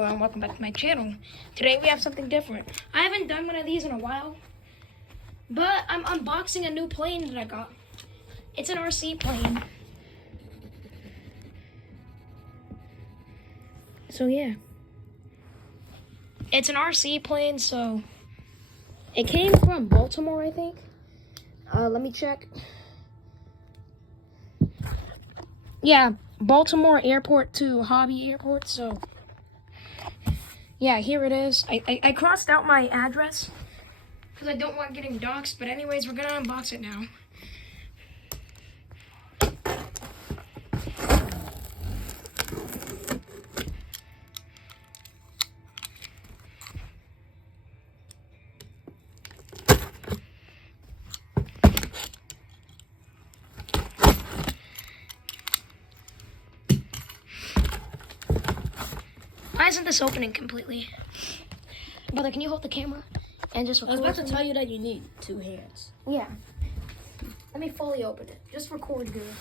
And welcome back to my channel. Today we have something different. I haven't done one of these in a while, but I'm unboxing a new plane that I got. It's an RC plane. So yeah. It's an RC plane, so it came from Baltimore, I think. Let me check. Yeah, Baltimore Airport to Hobby Airport, so yeah, here it is. I crossed out my address because I don't want getting doxxed, but anyways, we're gonna unbox it now. Why isn't this opening completely? Brother, can you hold the camera and just record? I was about to tell you that you need 2 hands. Yeah. Let me fully open it. Just record good.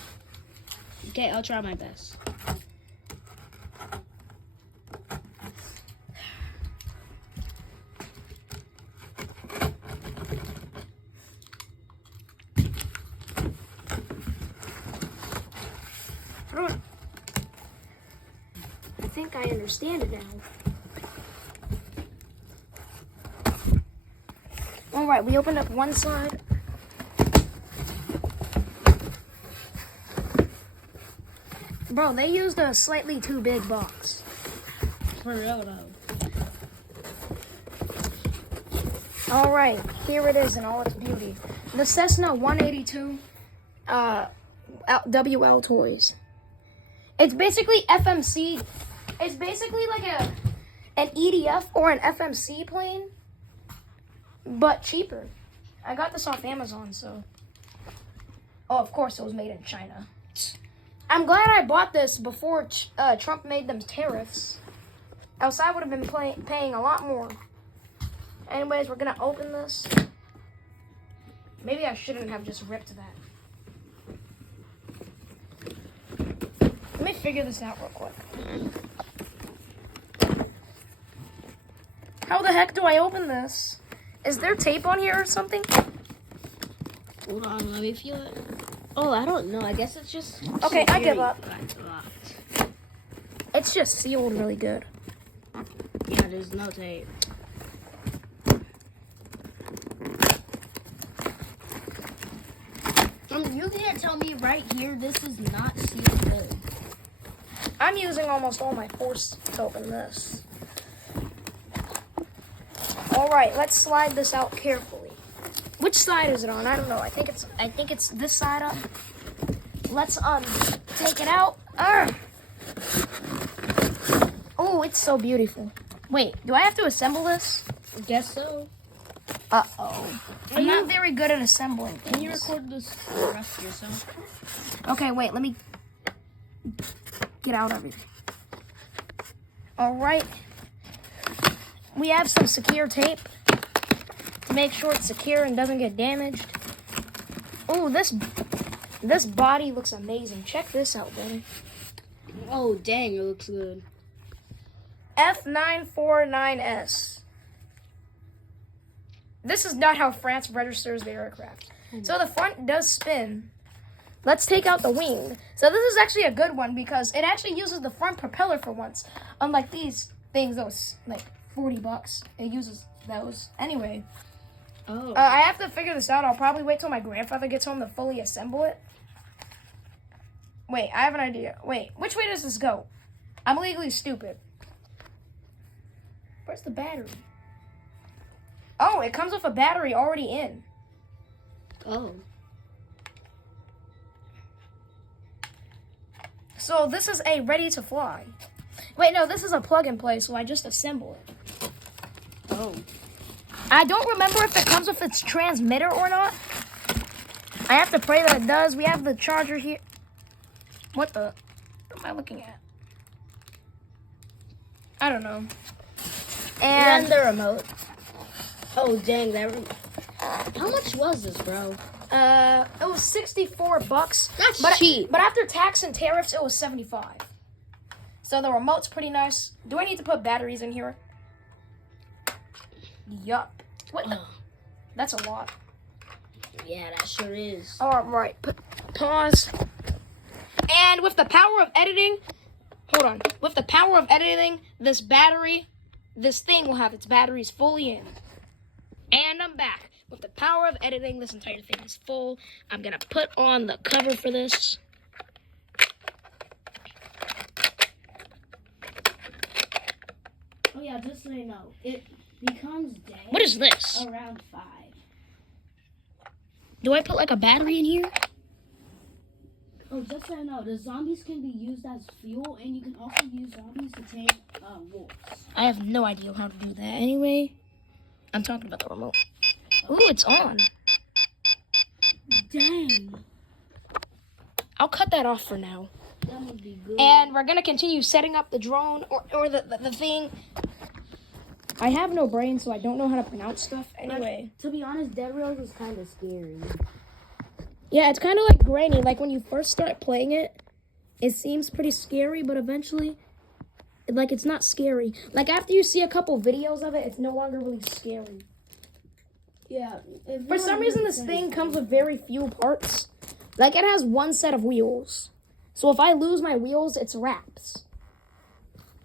Okay, I'll try my best. I think I understand it now. Alright, we opened up one side. Bro, they used a slightly too big box. For real though. Alright, here it is in all its beauty. The CESSNA 182 WL toys. It's basically FMC. It's basically like an EDF or an FMC plane, but cheaper. I got this off Amazon, so. Oh, of course it was made in China. I'm glad I bought this before Trump made them tariffs. Else I would have been paying a lot more. Anyways, we're gonna open this. Maybe I shouldn't have just ripped that. Let me figure this out real quick. How the heck do I open this? Is there tape on here or something? Hold on, let me feel it. Oh, I don't know. I guess it's just... Okay, I give up. Locked. It's just sealed really good. Yeah, there's no tape. You can't tell me right here this is not sealed good. I'm using almost all my force to open this. Alright, let's slide this out carefully. Which side is it on? I don't know. I think it's this side up. Let's take it out. Oh, it's so beautiful. Wait, do I have to assemble this? I guess so. Uh-oh. I'm not very good at assembling things. Can you record this rest yourself? Okay, wait, let me get out everything. Alright. We have some secure tape to make sure it's secure and doesn't get damaged. Oh, this body looks amazing. Check this out, buddy. Oh, dang, it looks good. F949S. This is not how France registers the aircraft. So the front does spin. Let's take out the wing. So this is actually a good one because it actually uses the front propeller for once. Unlike these things, those like $40. It uses those. Anyway. Oh. I have to figure this out. I'll probably wait till my grandfather gets home to fully assemble it. Wait, I have an idea. Wait, which way does this go? I'm legally stupid. Where's the battery? Oh, it comes with a battery already in. Oh. So this is a ready to fly. Wait, no, this is a plug and play, so I just assemble it. Oh. I don't remember if it comes with its transmitter or not. I have to pray that it does. We have the charger here. What am I looking at? I don't know. And the remote. Oh, dang, how much was this, bro? It was $64. That's cheap. But after tax and tariffs, it was $75. So the remote's pretty nice. Do I need to put batteries in here? Yup. What the? That's a lot. Yeah, that sure is. All right, pause. And with the power of editing, hold on. With the power of editing, this thing will have its batteries fully in. And I'm back. With the power of editing, this entire thing is full. I'm gonna put on the cover for this. Oh yeah, just so you know, it becomes day. What is this? Around 5. Do I put like a battery in here? Oh, just so you know, the zombies can be used as fuel, and you can also use zombies to tame wolves. I have no idea how to do that. Anyway, I'm talking about the remote. Ooh, it's on. Dang. I'll cut that off for now. That would be good. And we're gonna continue setting up the drone or the thing. I have no brain, so I don't know how to pronounce stuff. Anyway. To be honest, Dead Rails is kind of scary. Yeah, it's kind of like Granny. Like when you first start playing it, it seems pretty scary, but eventually, like it's not scary. Like after you see a couple videos of it, it's no longer really scary. Yeah. For some reason, this thing comes with very few parts. Like it has one set of wheels. So if I lose my wheels, it's wraps.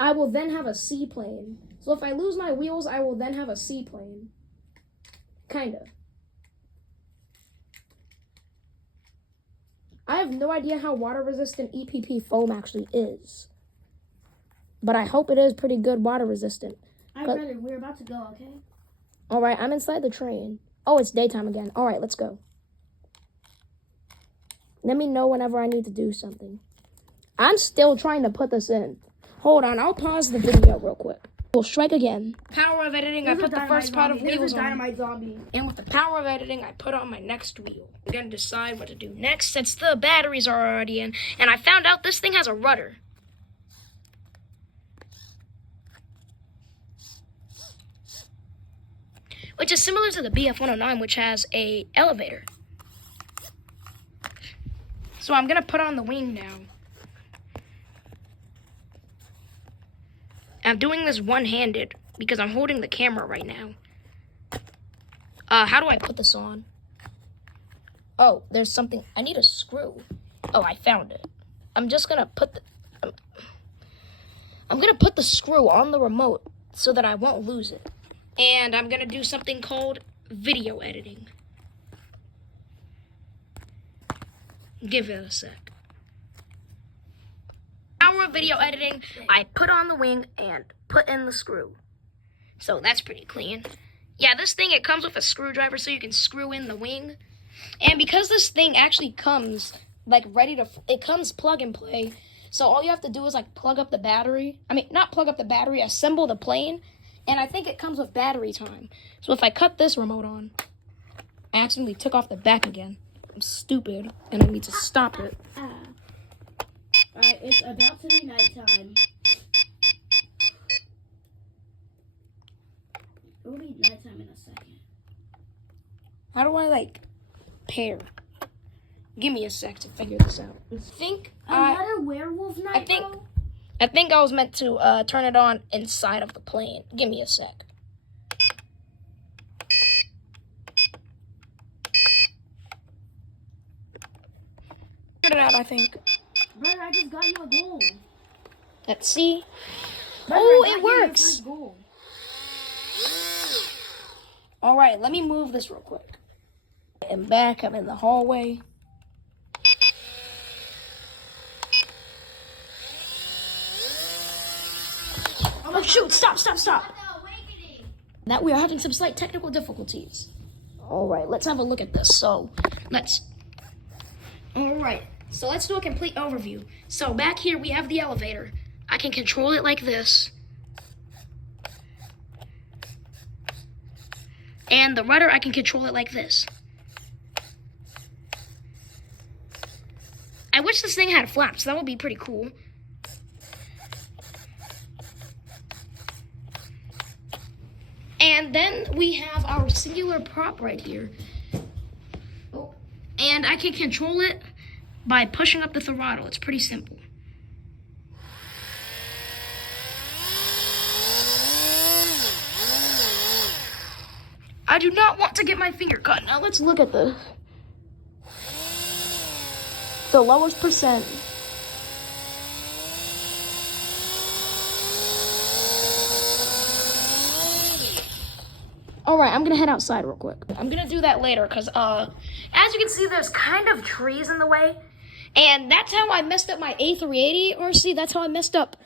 I will then have a seaplane. So if I lose my wheels, I will then have a seaplane. Kind of. I have no idea how water-resistant EPP foam actually is. But I hope it is pretty good water-resistant. Brother, we're about to go, okay? All right, I'm inside the train. Oh, it's daytime again. All right, let's go. Let me know whenever I need to do something. I'm still trying to put this in. Hold on, I'll pause the video real quick. We'll strike again. Power of editing, I put the first part of wheels on. Dynamite zombie. And with the power of editing, I put on my next wheel. I'm gonna decide what to do next since the batteries are already in. And I found out this thing has a rudder. Which is similar to the BF-109, which has a elevator. So I'm gonna put on the wing now. I'm doing this one-handed because I'm holding the camera right now. How do I put this on? Oh, there's something. I need a screw. Oh, I found it. I'm just gonna put I'm gonna put the screw on the remote so that I won't lose it. And I'm gonna do something called video editing. Give it a sec. Power of video editing, I put on the wing and put in the screw. So that's pretty clean. Yeah, this thing, it comes with a screwdriver so you can screw in the wing. And because this thing actually comes like it comes plug and play. So all you have to do is like plug up the battery. I mean, not plug up the battery, assemble the plane. And I think it comes with battery time. So if I cut this remote on, I accidentally took off the back again. I'm stupid, and I need to stop it. Alright, it's about to be nighttime. It will be nighttime in a second. How do I, like, pair? Give me a sec to figure this out. Another werewolf night, I think I was meant to turn it on inside of the plane. Give me a sec. Figured it out, I think. Brother, I just got you a goal. Let's see. Brother, oh, it works. All right, let me move this real quick. I'm back. I'm in the hallway. Oh, shoot. Stop. That we are having some slight technical difficulties. All right, let's have a look at this. All right, so let's do a complete overview. So back here, we have the elevator. I can control it like this. And the rudder, I can control it like this. I wish this thing had flaps. That would be pretty cool. And then we have our singular prop right here. And I can control it by pushing up the throttle. It's pretty simple. I do not want to get my finger cut. Now let's look at the lowest percent. All right, I'm gonna head outside real quick. I'm gonna do that later because, as you can see, there's kind of trees in the way, and that's how I messed up my A380. Or see, that's how I messed up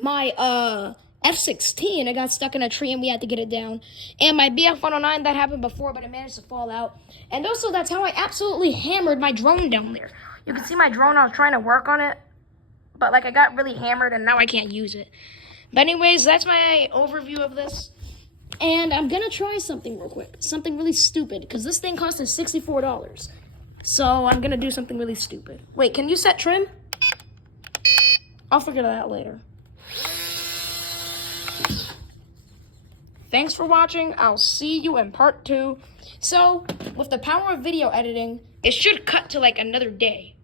my F-16. It got stuck in a tree, and we had to get it down. And my BF-109, that happened before, but it managed to fall out. And also, that's how I absolutely hammered my drone down there. You can see my drone. I was trying to work on it, but like I got really hammered, and now I can't use it. But anyways, that's my overview of this. And I'm gonna try something real quick. Something really stupid, because this thing cost us $64. So I'm gonna do something really stupid. Wait, can you set trim? I'll figure that out later. Thanks for watching. I'll see you in part 2. So, with the power of video editing, it should cut to like another day.